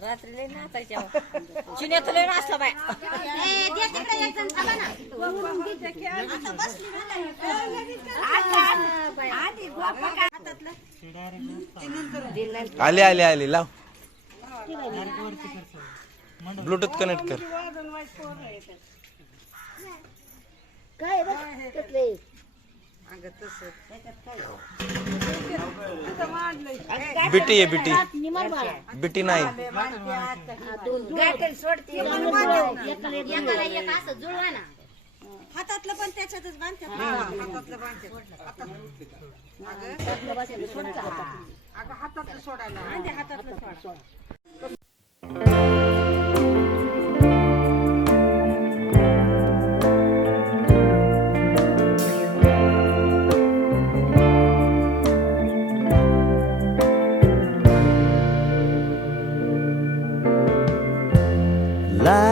रात्री लय नाचायच्या. चिन्यात लय नाचला बाय. आले आले आले. लाव. ब्लूटूथ कनेक्ट कर. काय बघ बिटी आहे बिटी. निमार बाळा. बिटी नाही. एकाला एक असं जुळवा ना. हातातलं पण त्याच्यातच बांधतात. हातातलं बांधतात. अगं हातातलं सोडायला.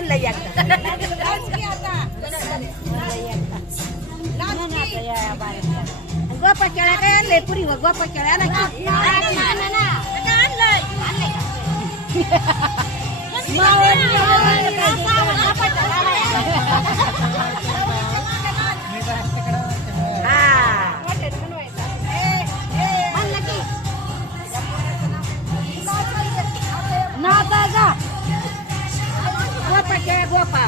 म्हणलं एकदा गोपा केळ्या काय आणलंय पुरी गोपा केळ्या आणा की? खेळ गोपा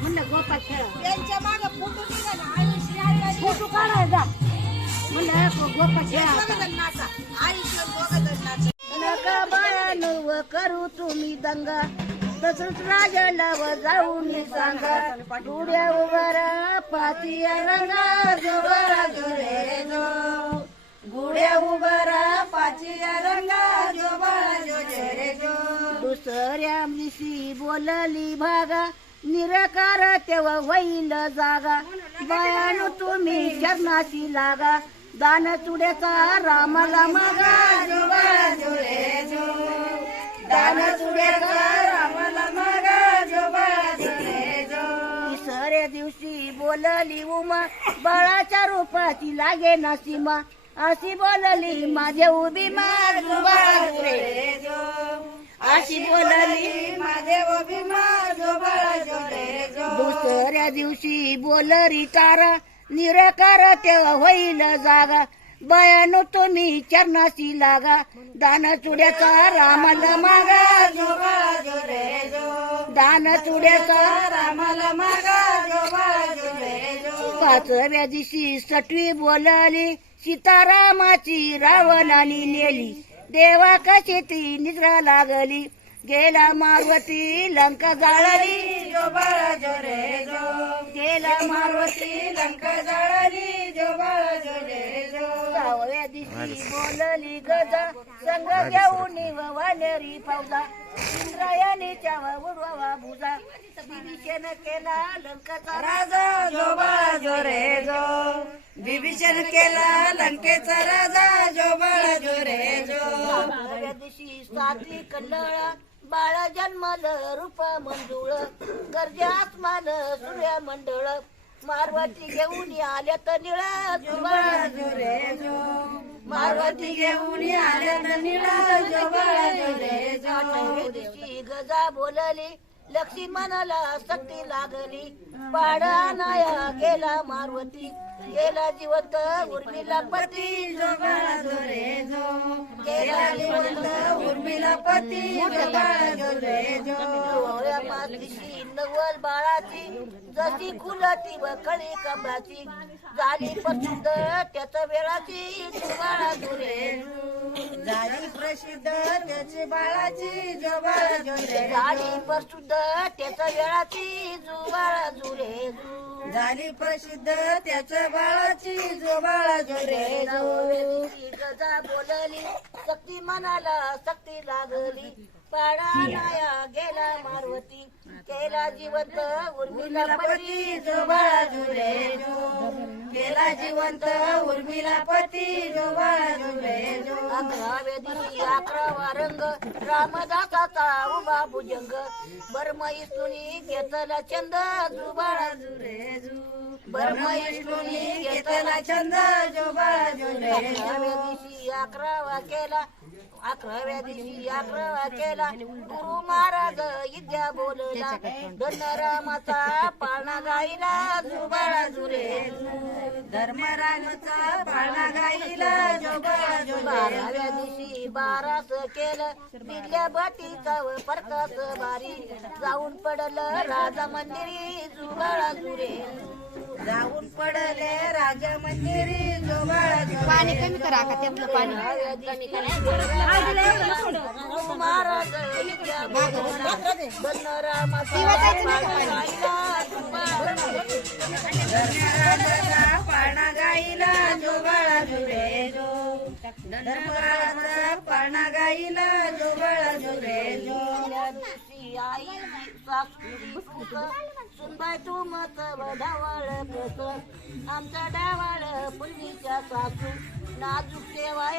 म्हणलं गोपा खेळ. त्यांच्या मागे फोटो आयुष्य फोटो काढायचा म्हणलं गोपा खेळ आयुष्य नका करू तुम्ही दंगा. तसंच राजाला व जाऊन सांगा. डोळ्या उभारा पातिया रंगा जोरे बोलली भागा निराकार तेव्हा होईल जागा. बयान तुम्ही शरणाशी लागा. दान चुड्याचा रामाला मागा. जो जो. दान चुड्याचा रामाला मागा. जो जो. तिसऱ्या दिवशी बोलली उमा बाळाच्या रूपाची लागे ना सीमा. अशी बोलली माझे उभी माझोबा जो. अशी बोलली दुसऱ्या दिवशी बोलरी तारा निराकार तेव्हा होईल जागा. बयानो तुम्ही चरणाशी लागा. दान चुड्याचा रामाला मागा. दान चुड्याचा रामाला मागा. पाचव्या दिवशी सटवी बोलाली सीतारामाची रावणाने नेली. देवा कशी ती निद्रा लागली? गेला मारुती लंका जाळली. जो बाळा जो रे जो. गेला मारुती लंका जाळली. जो बाळा जो रे जो सहाव्या दिवशी बोलली गजा. संग घेऊन वानेरी फौजा. इंद्रायणीच्या उडवा भुजा. विभीषण केला लंकाचा राजा. जो बाळा जो रे जो. विभीषण केला लंकेचा राजा जो बाळा जो रे जो. दिवशी सातवी कंडळ. बाळा जन्मल रूप मंजुळ. गर्जा आसमान सूर्य मंडळ. मारवती घेऊन आल्या तर निळा मारुती घेऊन आल्या निळा गजा बोलली. लक्ष्मी मनाला सक्ती लागली. पाडा नाया गेला मारवती. गेला जिवंत उर्मिला पती. जोबाळा जोरे जो. गेला जिवंत उर्मिला पती. जोरे जो. नवल बाळाची. जशी कुलती व कळी कमळाची. झाली प्रसिद्ध त्याच वेळाची. जुबाळा जोरे झाली प्रसिद्ध त्याची बाळाची. जोरे झाली प्रसिद्ध त्याच वेळाची. जुबाळा जोरे झाली प्रसिद्ध त्याच्या बाळाची जोबाळा जोरे गजा बोलली. सक्ती मनाला सक्ती लागली. पाडा नाया गेला मारुती केला जिवंत उर्मिला पती जोबाळा जो केला जिवंत उर्मिला पती जोबाळा जोरे जो. अकराव्या दिवशी अकरावा रंग रामदासाचा उभा भुजंग. बरमईसुनी घेतला चंद जुबाळा जुरे जू. घेतला चंद जोबाळा दिवशी अकरावा केला अकराव्या दिवशी अकरावा केला. गुरु महाराज विद्या बोलला. धर्मरामाचा पाळणा गाईला जुबाळा जुरे धर्मरामाचा पाळणा गाईला जोबाळा जुरे बाराव्या दिवशी बारास केलं. दिल्या बाटीचा व परकास बारी जाऊन पडलं राजा मंदिरी जुबाळा जुरे जाऊन पडले राजा मंदिरी जोबाळा पाणी कमी करा का? त्यातलं पाणी. महाराज गाईला पाळणा गाईला जोबाळा जुरे जो धर्मराजाचा पाळणा गाईला जोबाळा जुरे जो आई सुनबाई तू मत ढावाळ कस आमचा डावाळ पुलनीच्या सासू नाजूक ठेवाय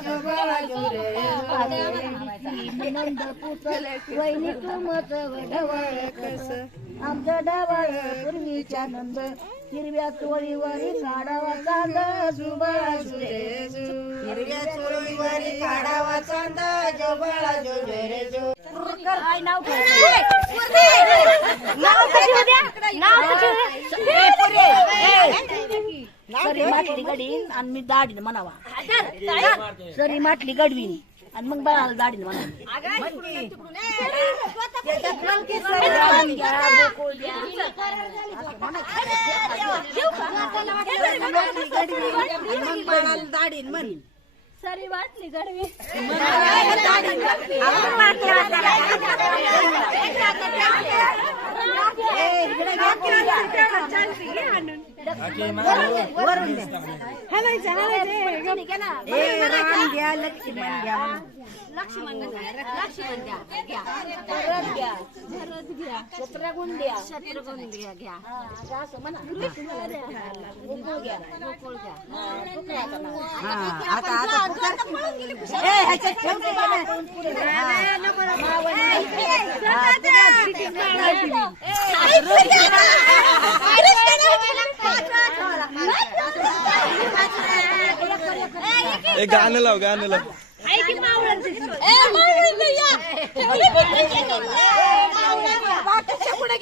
जुबाळा नंद पुतल वैनी तू मत ढवाळ कस आमचं ढवाळ पूर्वीच्या नंद हिरव्या चोळीवरी काढावा चांद जुबाळा जुरे हिरव्या चोळीवरी काढावा चांद जोबाळा जुरे जो काय? नाव सरी माटली गडीन आणि मी दाढीन म्हणावा. सरी माटली गडवीन आणि मग बाळाला दाढीन म्हणावा. दाढीन म्हण. सरी वाटली गडवी लक्ष्मण लक्ष्मण द्या घ्या. परत घ्या. शत्रगुण द्या. शत्रुघ्न द्या घ्या. हा, असं म्हणा. गोकुळ घ्या. गोकुळ घ्या. हा, गोकुळाचं नाव. ए गाणं लाव गाणं लाव. कुठे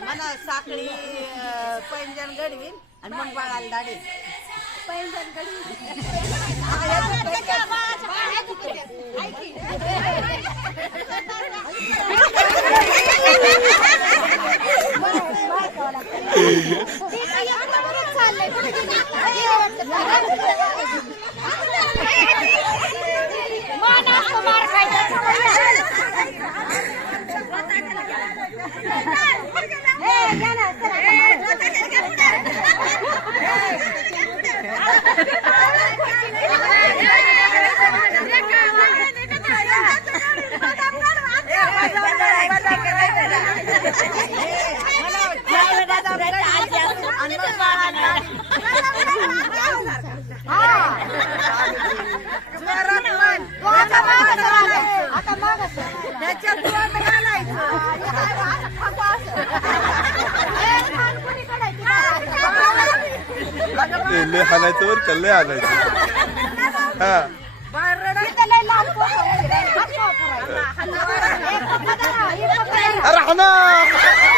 मला साखळी पैंजण गडवीन आणि मग बाळाला दाडी पैंजण गडवीन लय हाणायचं वर का लय हाणायचं हा. अरे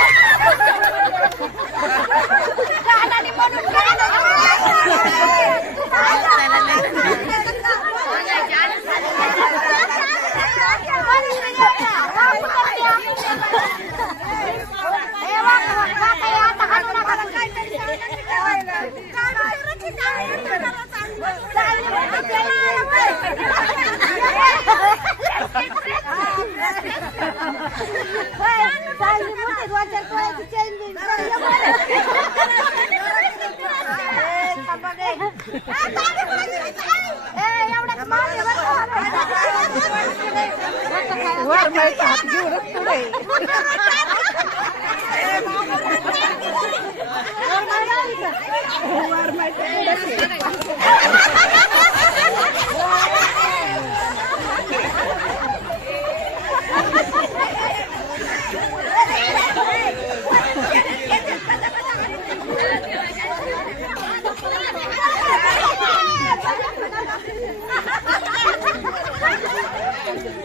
हाणा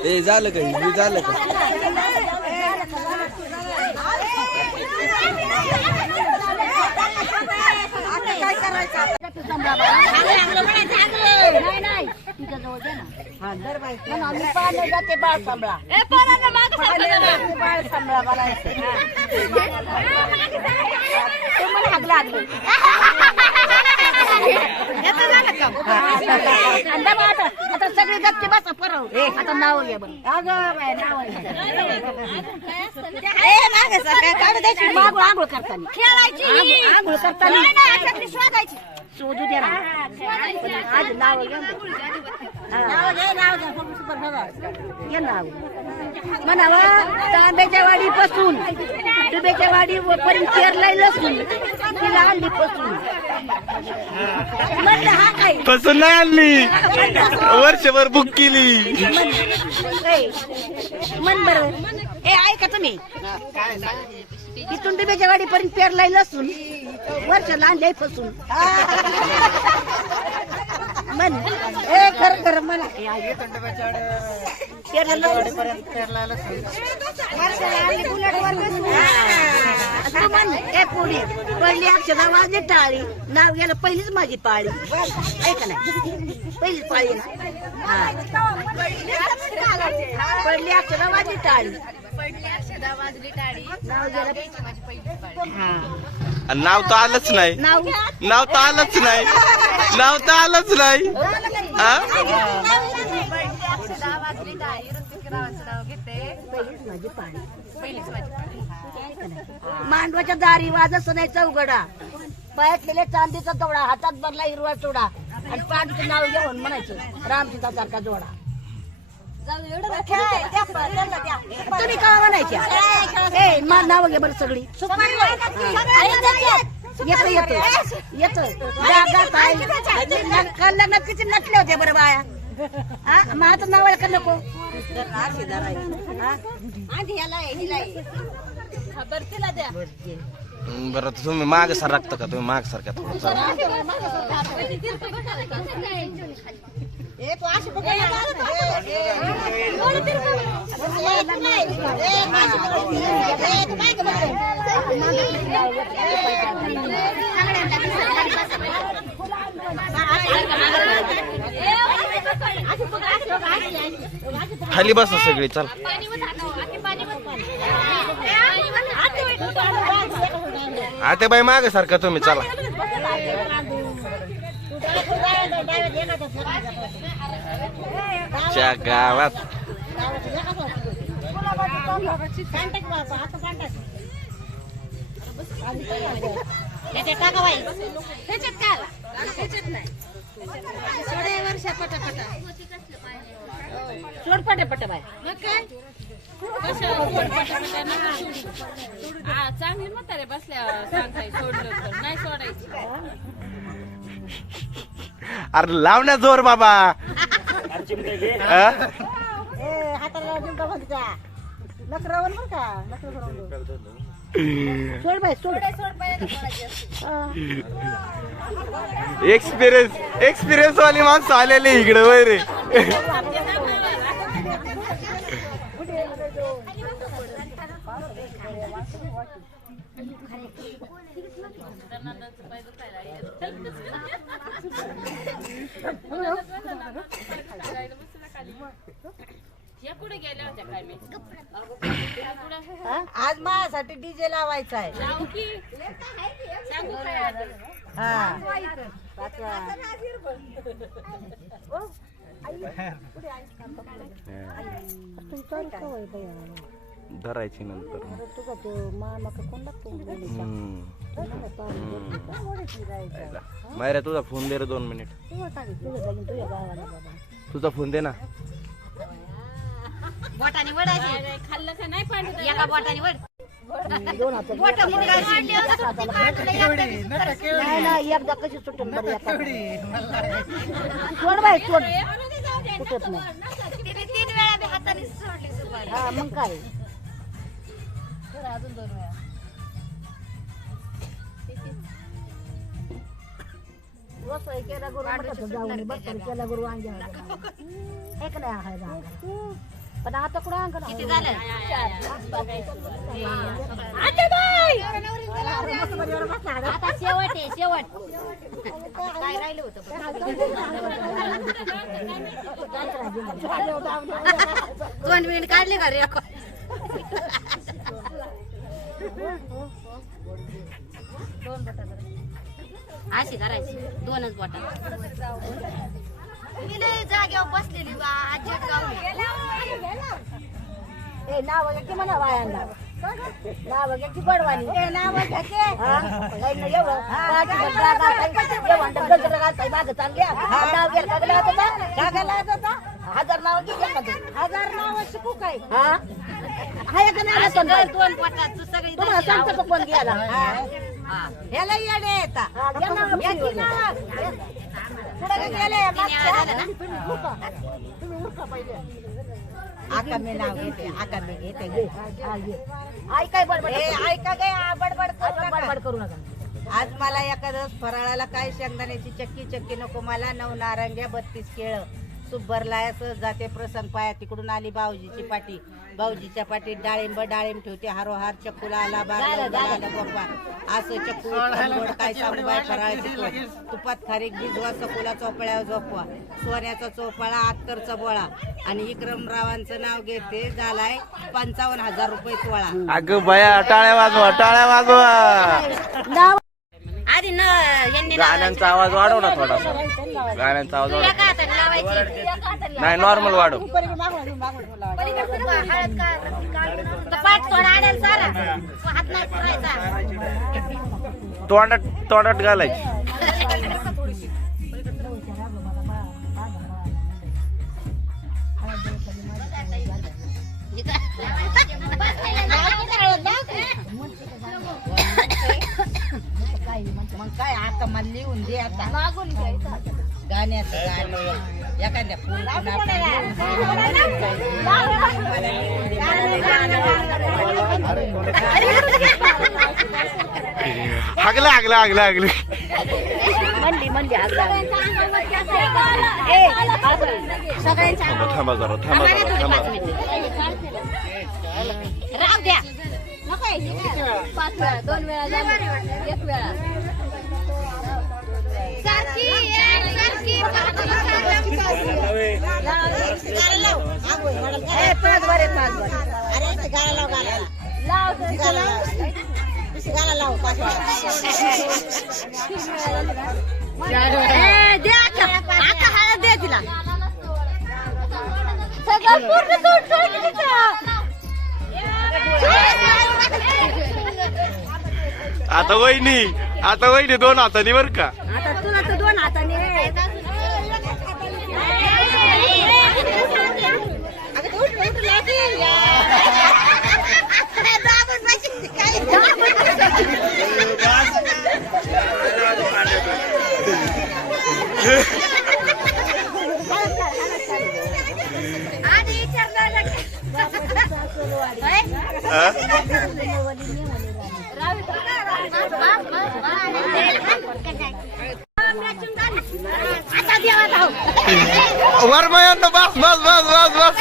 ए झालं का? हे झालं का? जाते बाळ सांभाळा बाळ सांभाळा म्हणायचं ते हाक लागली आता सगळे गप्पे बसा परव आता नाव घ्या बरं. नाव आंघोळ करताना. खेळायची. आंघोळ करताना. शोधायची. शोधू द्या. आज नाव घ्या. नाव घ्या नाव घ्या बघा. घ्या नाव. म्हणावा तांब्याच्या वाडी पासून डुब्याच्या वाडी पर्यंत पेरलाय लसून तिला आणली पसून म्हणलं हा काय? तसं नाही आणली. वर्षभर बुक केली. मन बर. ए ऐका तुम्ही. इथून डुब्याच्या वाडी पर्यंत पेरलाय लसून वर्षाला आणलंय फसून मन. ए खरं खरं. वर्षाला आणली म्हण, ए पुढे. पडली अक्षरा वाजली टाळी. नाव गेलं पहिलीच माझी पाळी. ऐका नाही पहिलीच पाळी ना. हा. अक्षरा वाजली टाळी. नाव गेलं हा. आणि नाव तर आलंच नाही. नाव? नाव तर आलंच नाही. नाव तर आलंच नाही. हा? माझी पाळी मांडवाच्या दारी वाजत सुनायचा उघडा पायातलेल्या चांदीचा तोडा हातात भरला हिरवा चोडा. आणि पाणीचं नाव घेऊन म्हणायचं रामसीता सारखा जोडा. तुम्ही का म्हणायच्या? ए मा नाव घे बरं सगळी. येतो येतो येतो जागा नक्कीच नटले होते बरं बाया? माझं नाव का नको. हा? बरं तुम्ही माग सरकता का तुम्ही माग सारखा थोडं ए, तू अशी पकड ना. ए, ए, ए. ए, तू नाही. ए, माझी पकड. ए, तू मागं पकड. खाली बसा सगळी चल. आते बाई माग सारखा तुम्ही चला. च्या गावात. त्याच्यात टाका बाई वर्षा पटापटा. सोड पटा पटा बाई चांगली म्हातारे बसल्या सांगताय सोडलं तर नाही सोडायची. अरे लावण्या जोर बाबा. हा? ए हाताला जिंका म्हणता नखरावर बर का? नखर सोड बाई सोड. एक्सपिरियन्स एक्सपिरियन्स वाली माणसं आलेली इकडे वय रे. या कुठे गेल्या होत्या काय मी आज माझ्यासाठी डीजे लावायचा आहे जाऊ की सांगू काय आता? हा धरायची नंतर. तुझा तो मामा का कोण लागतो हम्म. मायरा तुझा फोन दे रे दोन मिनिट. तुझ्या गावाला बाबा. तुझा फोन दे ना. बोटाने वडायची काय खाल्लं का नाही पाणी एका बोटाने वड. बोट नाही नाही एकदा कशी सुटून बरं एका सोड बाई सोड सुटत नाही तीन वेळा मी हाताने सोडली सुपारी. हा मग काय? वसई केला गुरु म्हटलं तर जाऊन बस केला गुरु वांग्या एक नाही आखायचा अंगाला. पण आता कुठं अंगण किती झालं? आता शेवट आहे शेवट. काय राहिलं होतं? दोन मिनिट काढले का रे अशी करायची. दोनच बोटा मी नाही जागेवर बसलेली बा आजी ए नाव घ्या की म्हणा नाव घ्या की बडवानी. ए नाव घ्या की. हा? हजार नाव. हजार शिकू काय? हा? हाय का नाही समजा दोन पोटात सगळी तुम्हाला सांगतो का कोण घ्यायला ह्याला येडे येतात पुढे गेले? आका मी नाव घेते आका मी घेते. घे. आई काय बडबड ए ऐका गे आ, बडबड करू नका. बडबड करू नका. आज मला एखादं फराळाला काय शेंगदाण्याची चक्की चक्की नको मला. नऊ नारंग्या बत्तीस केळं. सुब्बरलाय सहज जाते प्रसंग पाया तिकडून आली भाऊजीची पाटी. भाऊजीच्या पाटीत डाळिंब डाळिंब ठेवते हारोहार चक्कूला आला बाप्पा. असं चक्कू गोड काय सांगू बाय फराळाची तूप. तुपात खारीक भिजवा सकुला चोपळ्यावर झोपवा. सोन्याचा चोपळा अत्तरचा बोळा. आणि विक्रमरावांचं नाव घेते झालाय पंचावन्न हजार रुपये तोळा अगं बया टाळ्या वाजवा टाळ्या वाजवा. आधी न यांनी गाण्यांचा आवाज वाढव ना थोडासा. गाण्यांचा आवाज वाढव. नाही नॉर्मल वाढव. पाठ थोडा आणायला सारा. हात नाही पुरायचा तोंडात तोंडात घालायची. मला लिहून दे आता. गाण्याचं गाणं. एखाद्या हागलं हागलं हागलं म्हणली म्हणली थांबा थांबा जरा थांबा जरा थांबा. राव द्या. पाच वेळा दोन वेळा झालं. एक वेळा. दे आता. तिला आता वहिनी आता वहिनी दोन हातानी बर का हा? आता देवा जाऊ वरमयांना बस बस बस बस बस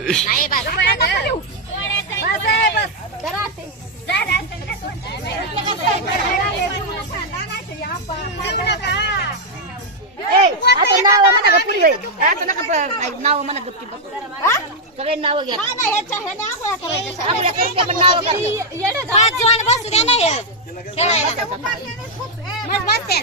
नाही बस. बस आहे, बस. जरा ते. ए, आता नाव म्हणा का पुरी बाई आता नका प- नाव म्हणा गप्पी बस. हा? सगळे नाव घ्या आपल्या कडचे पण नाव. पाच जण बसू द्या ना हे. खेळायला. मग बसते.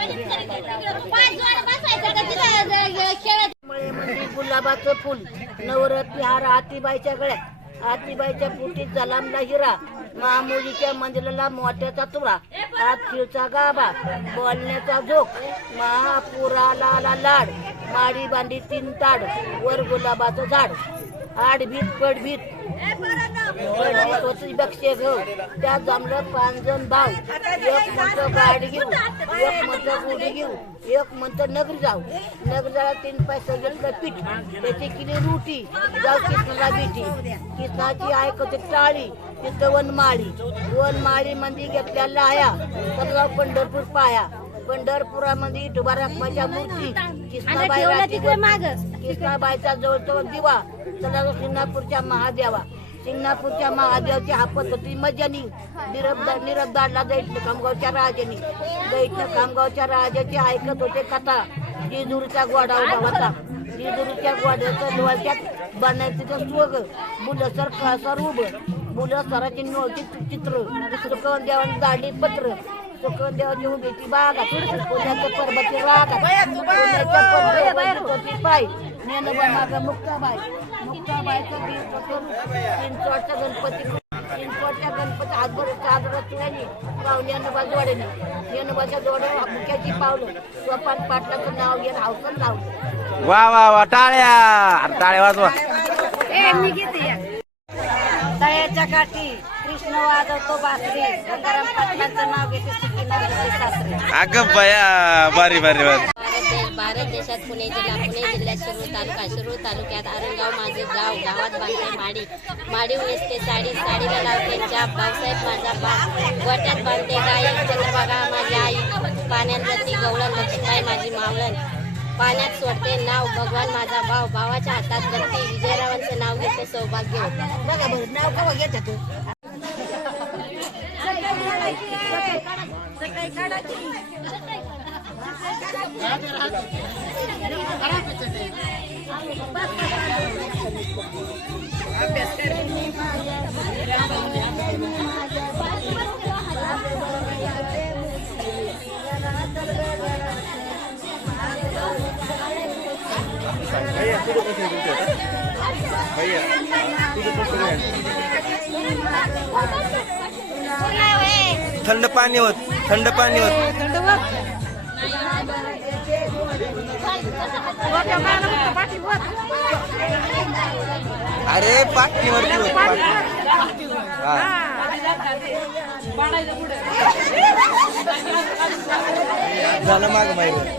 पाच जण बसायचं का तिथं खेळत मळेमध्ये गुलाबाचं फुल नवरत्न हार आतीबाईच्या गळ्यात. आतीबाईच्या पोटी जलामला हिरा महामुलीच्या मंदिराला मोठ्याचा तुळा हात खिळचा गाभा बोलण्याचा झोक महापुराला लाड माडी बांधी तीन ताड वर गुलाबाचं झाड. आडभीत पडभीत पडभीत बक्षे घेऊ हो. त्या जमलं पाच जण भाव एक म्हणतं गाडी घेऊ. एक म्हणतं गुढी घेऊ. एक म्हणतं नगर जाऊ. नगर जायला तीन पैसे गेलं पीठ. त्याची केली रोटी. जाऊ कृष्णाला बिठी कृष्णाची ऐकते टाळी. तिथं वनमाळी. वनमाळी मध्ये घेतल्या लाया. तर जाऊ पंढरपूर पाया. पंढरपुरामध्ये विठोबा रखमाच्या मूर्ती. कृष्णाबाईचा जवळजवळ दिवा. चला सिंगापूरच्या महादेवा. सिंगापूरच्या महादेवाची हापत होती मजानी निरब निरबदारला दैठन खामगावच्या राजानी. दैठन खामगावच्या राजाची ऐकत होते कथा. जेजुरीचा गोडा उभा होता. जेजुरीच्या गोड्याचं डोळ्यात बनायचं स्वग. बुलसर कासर उभं. बुलसराची नोळची चित्र. देवाने दाढी पत्र. देवाची पर्वती पर्वती पाय. ज्ञानोबा मुक्ताबाई. मुक्ताबाईचं गणपती चिंचवडच्या ज्ञानोबाच्या मुख्याची पावलं पाटलाचं नाव घेऊन हावसन लावलं. वा वा वा टाळ्या. अरे टाळ्या वाजवा. तळ्याच्या काठी. कृष्ण वाजवतो बासरी गंगाराम पाटलांचं नाव घेते सिद्धीनाथ घेते सासरे अगं बया बारी बारी बारी. भारत देश भारत देशात पुणे जिल्हा पुणे जिल्ह्यात शिरूर तालुका शिरूर तालुक्यात आरणगाव माझे गाव गावात बांधते माडी. माडी नेसते साडी साडीला लावते चाप. भाऊसाहेब माझा बाप गोट्यात बांधते गाई चंद्रभागा माझी आई. पाण्यात जाती गवळण लक्ष्मीबाई माझी मावळण. पाण्यात सोडते नाव. भगवान माझा भाव भावाच्या हातात गत्ती विजयरावांचं नाव घेते सौभाग्य. बघा बरं नाव केव्हा घेतात तू? भैया तू तो कैसे बोलते हो भैया तू तो कैसे थंड पाणी होत थंड पाणी होत अरे पाठीवरती होत पाठी. हा. झालं माग माहिती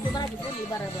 Terima kasih.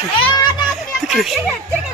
Tükürük. Tükürük.